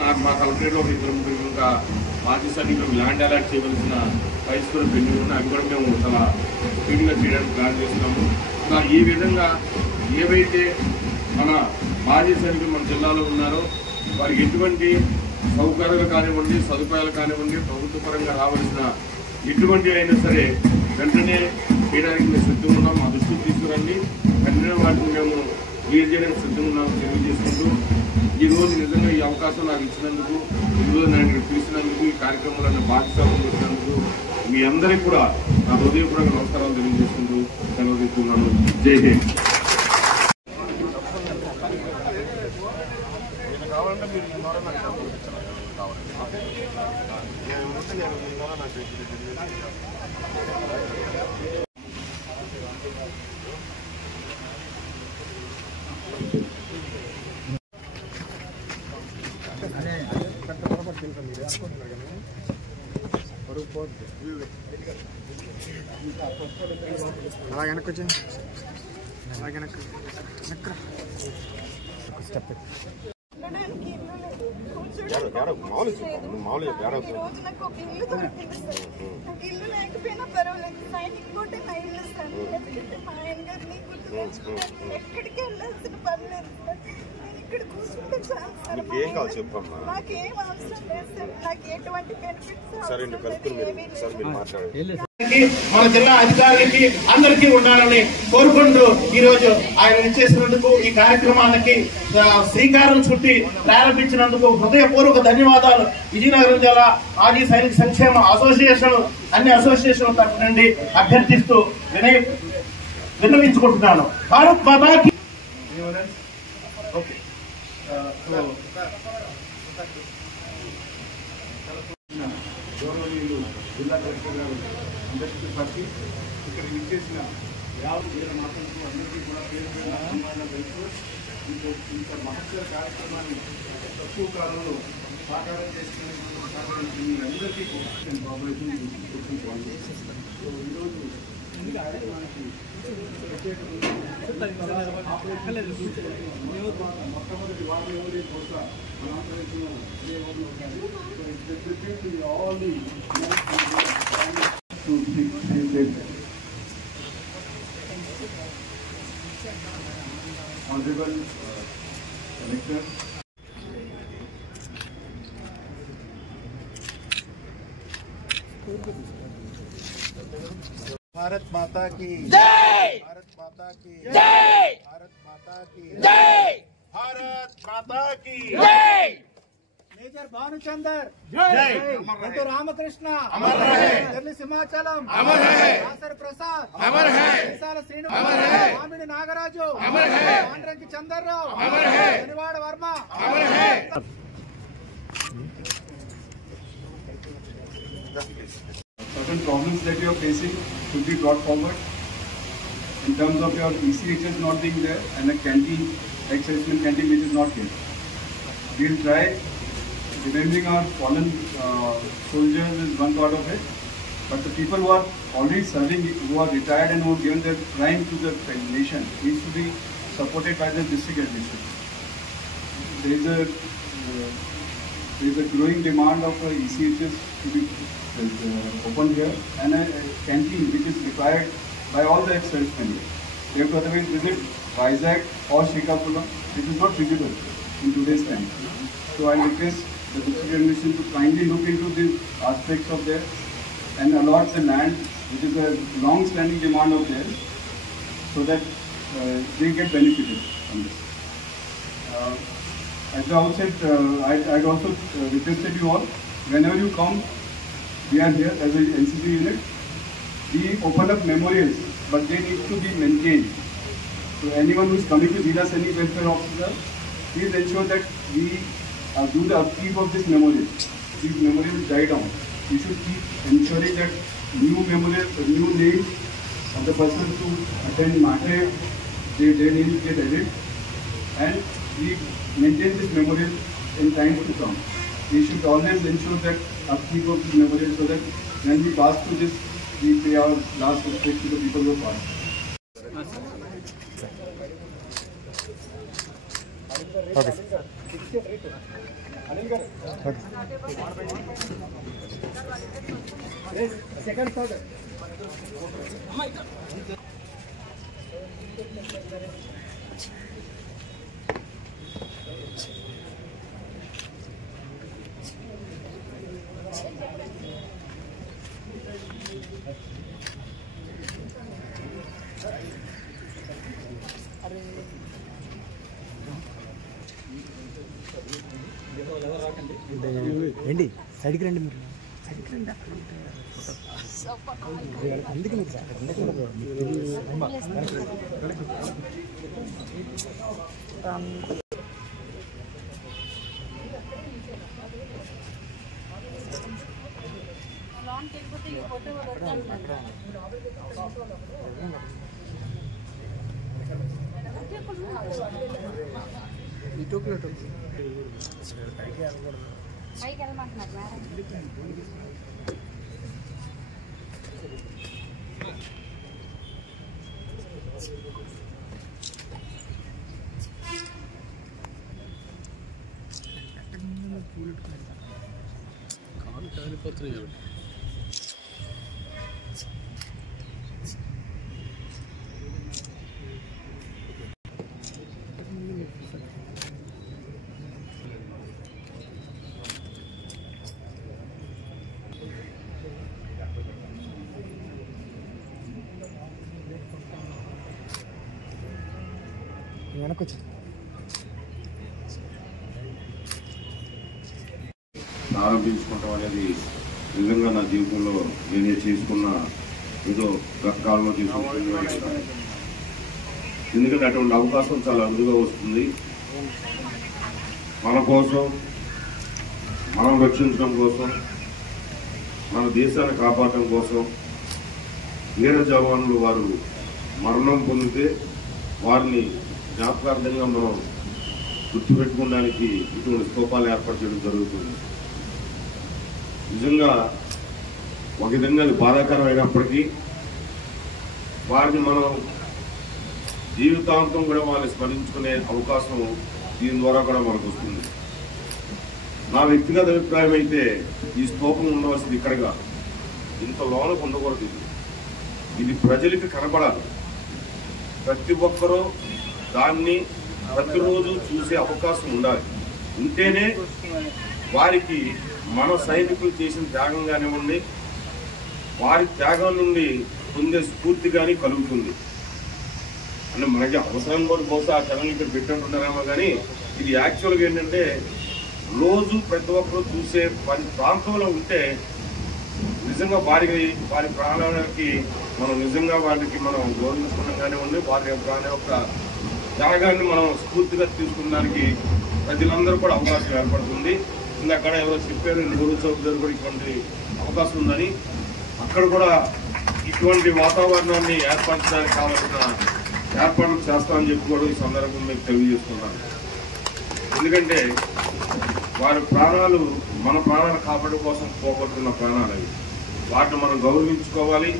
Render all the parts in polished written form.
మా కలెక్టరేట్లో ఒక ఇద్దరు ముగ్గురు ఇంకా మాజీ సైనికులకు ల్యాండ్ అలాట్ చేయవలసిన ఫైల్స్ కూడా పెండింగ్ ఉన్నాయి. అవి కూడా మేము చాలా స్పీడ్గా చేయడానికి ప్లాన్ చేస్తున్నాము. ఇంకా ఈ విధంగా ఏవైతే మన మాజీ సైనికులు మన జిల్లాలో ఉన్నారో వారికి ఎటువంటి సౌకర్యాలు కానివ్వండి, సదుపాయాలు కానివ్వండి, ప్రభుత్వ పరంగా రావాల్సిన ఎటువంటి అయినా సరే వెంటనే చేయడానికి మేము సిద్ధంగా ఉన్నాం. మా దృష్టికి తీసుకురండి. వెంటనే వాటిని మేము క్లియర్ చేయడానికి సిద్ధంగా ఉన్నామని తెలియజేసుకుంటూ ఈరోజు నిజంగా ఈ అవకాశం నాకు ఇచ్చినందుకు, ఈరోజు నేను ఇక్కడ పిలిచినందుకు, ఈ కార్యక్రమాలను భాగస్వామ్యం చేసినందుకు మీ అందరికీ కూడా నా హృదయపూర్వక నమస్కారాలు తెలియజేసుకుంటూ సెలవు తీసుకున్నాను. జై హింద్. అలా వెనక్కి వచ్చింది, అలా వెనక్కి స్టెప్ ఇల్లు లేకపోయినా పర్వాలేదు, ఇంకోటి నా ఇల్లు సార్. ఎందుకంటే మా ఆయన గారిని గుర్తు ఎక్కడికి వెళ్ళాల్సిన పని లేదు సార్. నేను ఇక్కడ కూర్చుంటే చాలు సార్. నాకేం అవసరం లేదు సార్. నాకు ఎటువంటి బెనిఫిట్స్ మన జిల్లా అధికారులకి అందరికీ ఉండాలని కోరుకుంటూ ఈ రోజు ఆయన ఇచ్చేసినందుకు, ఈ కార్యక్రమానికి శ్రీకారం చుట్టి ప్రారంభించినందుకు హృదయపూర్వక ధన్యవాదాలు. విజయనగరం జిల్లా మాజీ సైనిక సంక్షేమ అసోసియేషన్ అన్ని అసోసియేషన్ల తరఫు నుండి అభ్యర్థిస్తూ విన్నవించుకుంటున్నాను. భారత్ మాతాకి గౌరవనీయులు జిల్లా కలెక్టర్ గారు అందరికీ పట్టి ఇక్కడ విచ్చేసిన 50,000 మాటలకు అందరికీ కూడా పేరు తెలుసు. ఇంత మహత్తర కార్యక్రమాన్ని తక్కువ కాలంలో సాకారం చేసుకునే అందరికీ కూడా నేను బాబులకి గుర్తించుకోవాలి. సో ఈరోజు ఈ కార్యక్రమానికి మొట్టమొదటి వారు ఎవరి కోస మనంతరించిన all the to Honorable Collector. Bharat माता की जय, भारत माता की जय, भारत माता की जय, भारत माता की जय. मेजर भानुचंदर जय, डॉक्टर रामकृष्ण अमर रहे, जर्नलिस्ट हिमाचलम अमर है, आसर प्रसाद अमर है, विशाल श्रीनु अमर है, स्वामी नागराजु अमर है, पांडरंगी चंद्रराव अमर है, धन्यवाद वर्मा अमर है. Certain problems that you are facing should be brought forward in terms of your ECHS not being there and a canteen, ex-serviceman canteen which is not here. We will try. Remembering our fallen soldiers is one part of it, but the people who are already serving, who are retired and who have given their prime to the nation, needs to be supported by the district administration. There is a growing demand of ECHS to be opened here, and a canteen which is required by all the ex-servicemen. They have to otherwise visit Vizag or Srikakulam, which is not feasible in today's time. So I request the district administration to kindly look into these aspects of theirs and allot the land, which is a long-standing demand of theirs, so that they get benefited from this. At the outset, I'd also requested you all, whenever you come, we are here as an NCC unit. We open up memorials, but they need to be maintained. So anyone who is coming to Jila Sainik Welfare Officer, please ensure that we do the upkeep of this memorial. These memorials die down. We should keep ensuring that new memorials, new names of the persons who attend Mate, their names get added, and we maintain this memorial in times to come. We should always ensure that upkeep of this memorial, so that when we pass through this, we pay our last respect to the people who passed. Okay. రండి సైడ్కి రండి మీరు సైడ్కి రండి అందుకే మీరు పైకి వెళ్ళమంటున్నారు madam. కాలు కాలిపోతున్నాయి. వెనకొచ్చి ప్రారంభించుకోవటం అనేది నిజంగా నా జీవితంలో నేనే చేసుకున్న ఏదో రకాల్లో చేసుకుంటున్న ఎందుకంటే అటువంటి అవకాశం చాలా అరుదుగా వస్తుంది. మన కోసం, మనం రక్షించడం కోసం, మన దేశాన్ని కాపాడటం కోసం వీర జవాన్లు వారు మరణం పొందితే వారిని జ్ఞాపకార్థంగా మనం గుర్తుపెట్టుకోవడానికి ఇటువంటి స్తూపాలు ఏర్పాటు చేయడం జరుగుతుంది. నిజంగా ఒక విధంగా అది బాధాకరం అయినప్పటికీ వారిని మనం జీవితాంతం కూడా వాళ్ళని స్మరించుకునే అవకాశం దీని ద్వారా కూడా మనకు వస్తుంది. నా వ్యక్తిగత అభిప్రాయం అయితే ఈ స్తూపం ఉండవలసింది ఇక్కడగా, ఇంత లోనకు ఉండకూడదు. ఇది ప్రజలకి కనబడాలి. ప్రతి ఒక్కరూ దాన్ని ప్రతిరోజు చూసే అవకాశం ఉండాలి. ఉంటేనే వారికి మన సైనికులు చేసిన త్యాగం కానివ్వండి, వారి త్యాగం నుండి పొందే స్ఫూర్తి కానీ కలుగుతుంది. అంటే మనకి అవసరం కూడా బహుశా ఆ ఛానల్ ఇక్కడ పెట్టినట్టున్నారేమో, కానీ ఇది యాక్చువల్గా ఏంటంటే రోజు ప్రతి ఒక్కరు చూసే వారి ప్రాంతంలో ఉంటే నిజంగా వారి ప్రాణాలకి మనం నిజంగా వారికి మనం గౌరవించుకున్నాం కానివ్వండి, వారి ప్రాణ యొక్క త్యాగాన్ని మనం స్ఫూర్తిగా తీసుకున్నానికి ప్రజలందరూ కూడా అవకాశం ఏర్పడుతుంది. అక్కడ ఎవరో చెప్పారు నెహ్రూ చౌక్ దగ్గర కూడా ఇటువంటి అవకాశం ఉందని, అక్కడ కూడా ఇటువంటి వాతావరణాన్ని ఏర్పరచడానికి కావాల్సిన ఏర్పాట్లు చేస్తామని చెప్పి కూడా ఈ సందర్భంగా మీకు తెలియజేస్తున్నాను. ఎందుకంటే వారి ప్రాణాలు మన ప్రాణాలు కాపాడడం కోసం పోగొట్టుకున్న ప్రాణాలు అవి. వాటిని మనం గౌరవించుకోవాలి.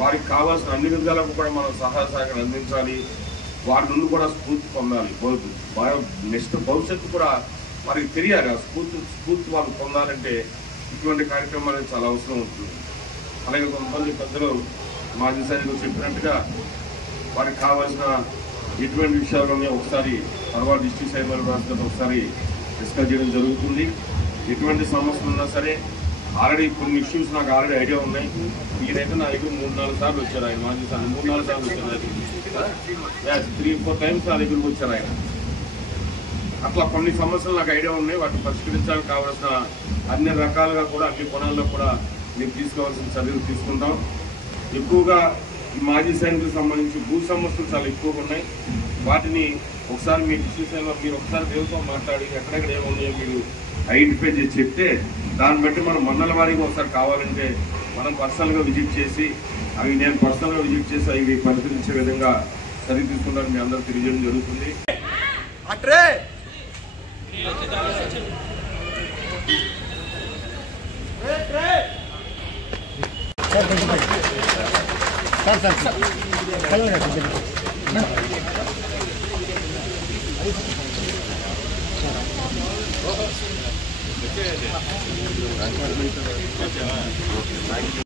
వారికి కావాల్సిన అన్ని విధాలకు కూడా మనం సహాయ సహకారం అందించాలి. వారి నుండి కూడా స్ఫూర్తి పొందాలి. నెక్స్ట్ భవిష్యత్తు కూడా వారికి తెలియాలి. ఆ స్ఫూర్తి వాళ్ళు పొందాలంటే ఇటువంటి కార్యక్రమాలు చాలా అవసరం ఉంటుంది. అలాగే కొంతమంది పెద్దలు మాజీ సైనికులు చెప్పినట్టుగా వారికి కావాల్సిన ఎటువంటి విషయాలని ఒకసారి తర్వాత డిస్ట్రిక్ట్ సైబర్ రాష్ట్రంతో ఒకసారి డిస్కస్ చేయడం జరుగుతుంది. ఎటువంటి సమస్యలు ఉన్నా సరే ఆల్రెడీ కొన్ని ఇష్యూస్ నాకు ఆల్రెడీ ఐడియా ఉన్నాయి. ఈయనైతే నా దగ్గర 3-4 సార్లు వచ్చారు. ఆయన మాజీ సార్లు 3-4 సార్లు వచ్చారు. 3-4 టైమ్స్ నా దగ్గరకు వచ్చారు ఆయన. అట్లా కొన్ని సమస్యలు నాకు ఐడియా ఉన్నాయి. వాటిని పరిష్కరించడానికి కావాల్సిన అన్ని రకాలుగా కూడా అన్ని కోణాల్లో కూడా మేము తీసుకోవాల్సిన చర్యలు తీసుకుంటాం. ఎక్కువగా ఈ మాజీ సైనికులకు సంబంధించి భూ సమస్యలు చాలా ఎక్కువగా ఉన్నాయి. వాటిని ఒకసారి మీ డిస్ట్రిక్ట్ మీరు ఒకసారి దేవుతో మాట్లాడి ఎక్కడెక్కడ ఏమున్నాయో మీరు ఐడెంటిఫై చేసి చెప్తే దాన్ని బట్టి మనం మండల వారీగా ఒకసారి కావాలంటే మనం పర్సనల్గా విజిట్ చేసి నేను పర్సనల్గా విజిట్ చేసి అవి పరిశీలించే విధంగా చర్య తీసుకుంటారని మీ అందరూ తెలియజేయడం జరుగుతుంది. Thank you.